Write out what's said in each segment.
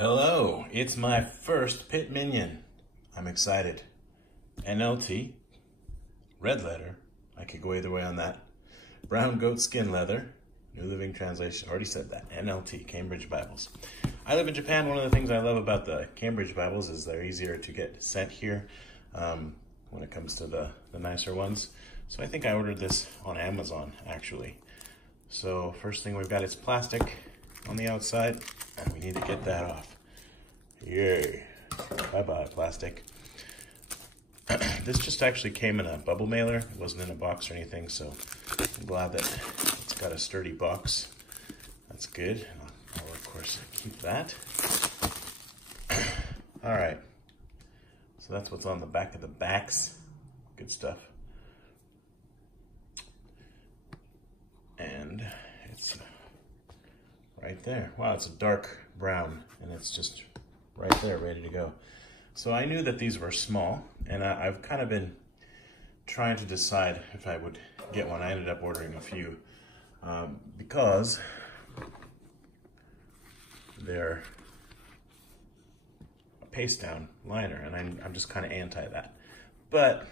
Hello, it's my first Pitt Minion. I'm excited. NLT, red letter, I could go either way on that. Brown goat skin leather, New Living Translation, already said that. NLT, Cambridge Bibles. I live in Japan. One of the things I love about the Cambridge Bibles is they're easier to get sent here when it comes to the nicer ones. So I think I ordered this on Amazon, actually. So first thing we've got is plastic on the outside, and we need to get that off. Yay. Bye-bye, plastic. This just actually came in a bubble mailer. It wasn't in a box or anything, so I'm glad that it's got a sturdy box. That's good. I'll of course keep that. All right. So that's what's on the back of the backs. Good stuff. And it's right there. Wow, it's a dark brown, and it's just right there, ready to go. So I knew that these were small, and I've kind of been trying to decide if I would get one. I ended up ordering a few because they're a paste down liner, and I'm just kind of anti that. But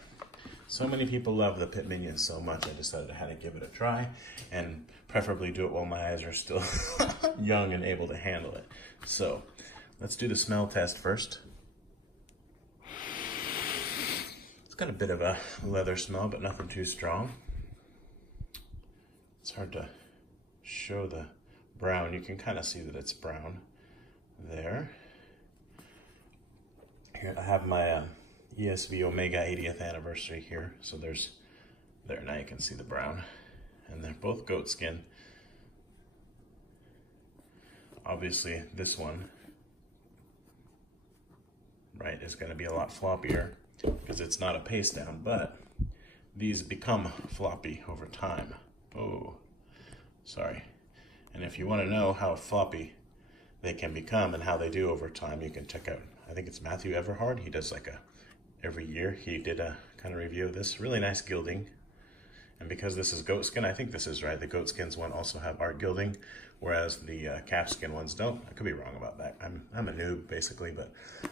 so many people love the Pitt Minion so much, I decided I had to give it a try, and preferably do it while my eyes are still young and able to handle it. So let's do the smell test first. It's got a bit of a leather smell, but nothing too strong. It's hard to show the brown. You can kind of see that it's brown there. Here I have my ESV Omega 80th anniversary here. So there, now you can see the brown. And they're both goat skin. Obviously this one, right, is going to be a lot floppier because it's not a paste down, but these become floppy over time. Oh, sorry. And if you want to know how floppy they can become and how they do over time, you can check out, I think it's Matthew Everhard. He does like every year he did a kind of review of this. Really nice gilding. And because this is goat skin, I think this is right. The goat skins one also have art gilding, whereas the calf skin ones don't. I could be wrong about that. I'm a noob basically, but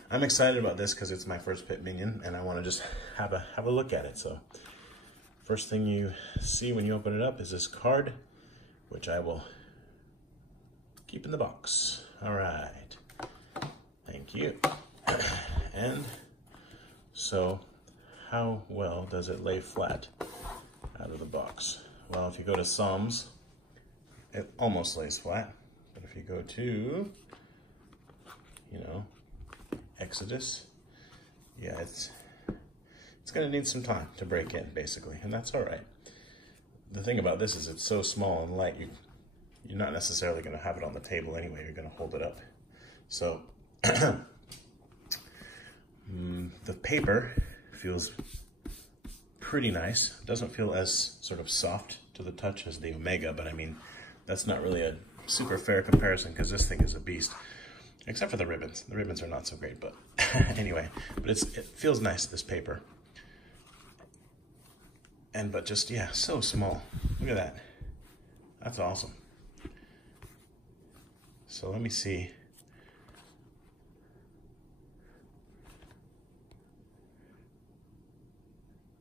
I'm excited about this because it's my first Pitt Minion, and I want to just have a look at it. So first thing you see when you open it up is this card, which I will keep in the box. All right, thank you. And so how well does it lay flat out of the box? Well, if you go to Psalms, it almost lays flat. But if you go to, Exodus, yeah, it's gonna need some time to break in, basically, and that's all right. The thing about this is it's so small and light, you're not necessarily gonna have it on the table anyway, you're gonna hold it up. So, the paper feels pretty nice. It doesn't feel as sort of soft to the touch as the Omega, but I mean, that's not really a super fair comparison because this thing is a beast. Except for the ribbons. The ribbons are not so great, but anyway. But it feels nice, this paper. But just, yeah, so small. Look at that. That's awesome. So let me see.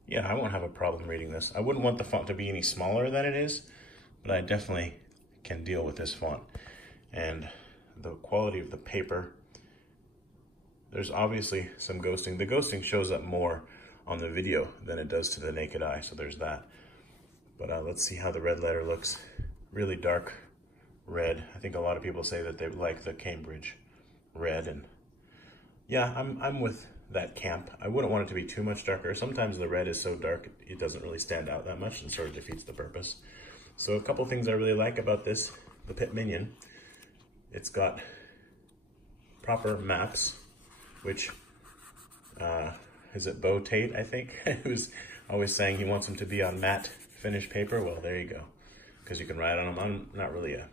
Yeah, I won't have a problem reading this. I wouldn't want the font to be any smaller than it is, but I definitely can deal with this font. And the quality of the paper, there's obviously some ghosting. The ghosting shows up more on the video than it does to the naked eye, so there's that. But let's see how the red letter looks. Really dark red. I think a lot of people say that they like the Cambridge red, and yeah, I'm with that camp. I wouldn't want it to be too much darker. Sometimes the red is so dark it doesn't really stand out that much and sort of defeats the purpose. So a couple things I really like about this, the Pitt Minion. It's got proper maps, which is it Bo Tate, I think, who's always saying he wants them to be on matte finish paper. Well, there you go, because you can write on them. I'm not really a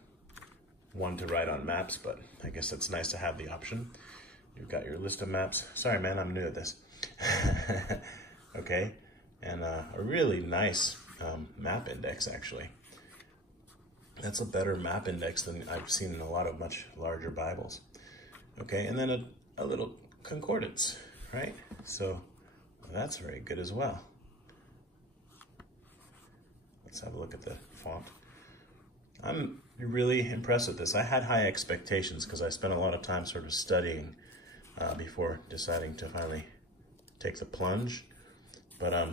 one to write on maps, but I guess it's nice to have the option. You've got your list of maps. Sorry, man, I'm new at this. Okay, and a really nice map index, actually. That's a better map index than I've seen in a lot of much larger Bibles. Okay, and then a little concordance, right? So that's very good as well. Let's have a look at the font. I'm really impressed with this. I had high expectations because I spent a lot of time sort of studying before deciding to finally take the plunge. But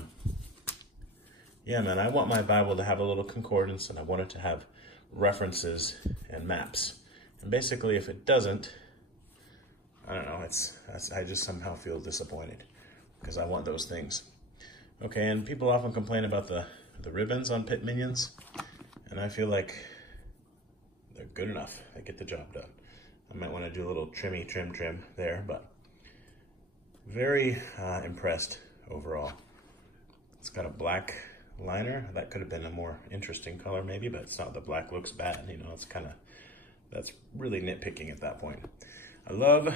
yeah, man, I want my Bible to have a little concordance, and I want it to have references and maps. And basically, if it doesn't, I don't know, I just somehow feel disappointed because I want those things. Okay, and people often complain about the ribbons on Pitt Minions, and I feel like they're good enough. They get the job done. I might want to do a little trim there, but very impressed overall. It's got a black liner. That could have been a more interesting color maybe, but it's not. The black looks bad, you know, it's kind of, that's really nitpicking at that point. I love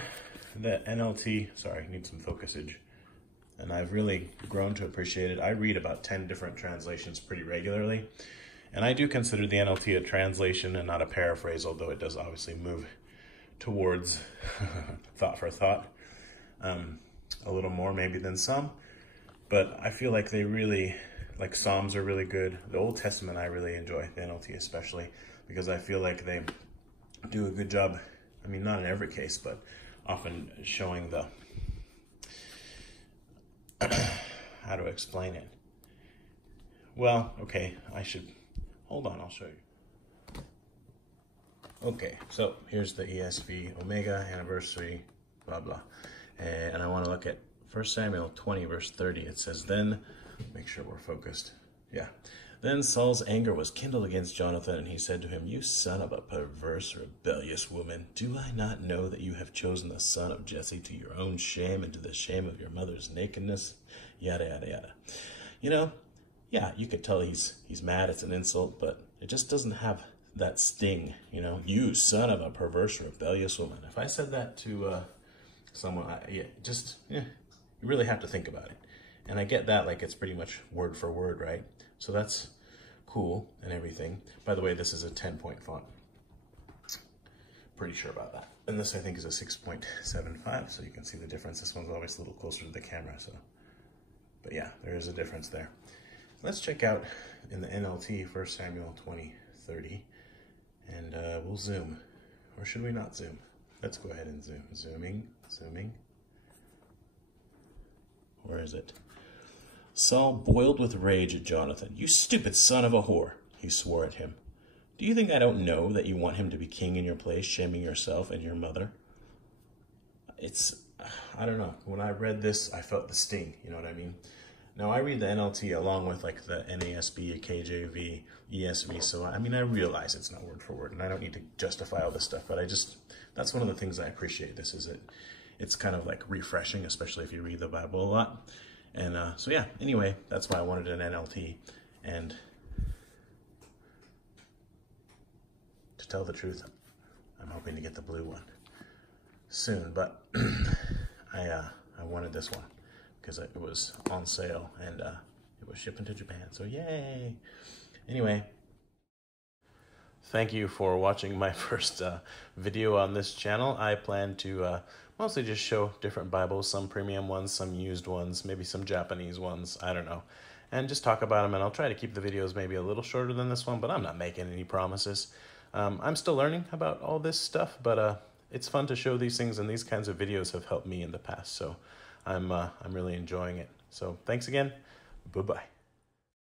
the NLT, sorry, need some focusage. And I've really grown to appreciate it. I read about 10 different translations pretty regularly. And I do consider the NLT a translation and not a paraphrase, although it does obviously move towards thought for thought a little more maybe than some. But I feel like they really, like Psalms are really good. The Old Testament I really enjoy, the NLT especially, because I feel like they do a good job, I mean, not in every case, but often showing the, how to explain it? Well, okay, hold on, I'll show you. Okay, so here's the ESV Omega anniversary, blah, blah. And I want to look at 1 Samuel 20, verse 30. It says, then, make sure we're focused. Yeah. Then Saul's anger was kindled against Jonathan, and he said to him, you son of a perverse, rebellious woman, do I not know that you have chosen the son of Jesse to your own shame and to the shame of your mother's nakedness? Yada, yada, yada. You know, yeah, you could tell he's mad. It's an insult, but it just doesn't have that sting, you know? You son of a perverse, rebellious woman. If I said that to someone, you really have to think about it. And I get that, like, it's pretty much word for word, right? So that's cool and everything. By the way, this is a 10-point font. Pretty sure about that. And this, I think, is a 6.75, so you can see the difference. This one's always a little closer to the camera, so. But yeah, there is a difference there. Let's check out in the NLT, 1 Samuel 20:30, and we'll zoom. Or should we not zoom? Let's go ahead and zoom. Zooming. Where is it? Saul boiled with rage at Jonathan. You stupid son of a whore, he swore at him. Do you think I don't know that you want him to be king in your place, shaming yourself and your mother? I don't know. When I read this, I felt the sting, you know what I mean? Now, I read the NLT along with like the NASB, KJV, ESV, so I mean, I realize it's not word for word, and I don't need to justify all this stuff, but that's one of the things I appreciate this, is it's kind of like refreshing, especially if you read the Bible a lot. And so yeah, anyway, that's why I wanted an NLT. And to tell the truth, I'm hoping to get the blue one soon, but I wanted this one because it was on sale and it was shipping to Japan, so yay! Anyway, thank you for watching my first video on this channel. I plan to mostly just show different Bibles, some premium ones, some used ones, maybe some Japanese ones, I don't know, and just talk about them. And I'll try to keep the videos maybe a little shorter than this one, but I'm not making any promises. I'm still learning about all this stuff, but it's fun to show these things, and these kinds of videos have helped me in the past, so I'm really enjoying it. So thanks again. Bye-bye.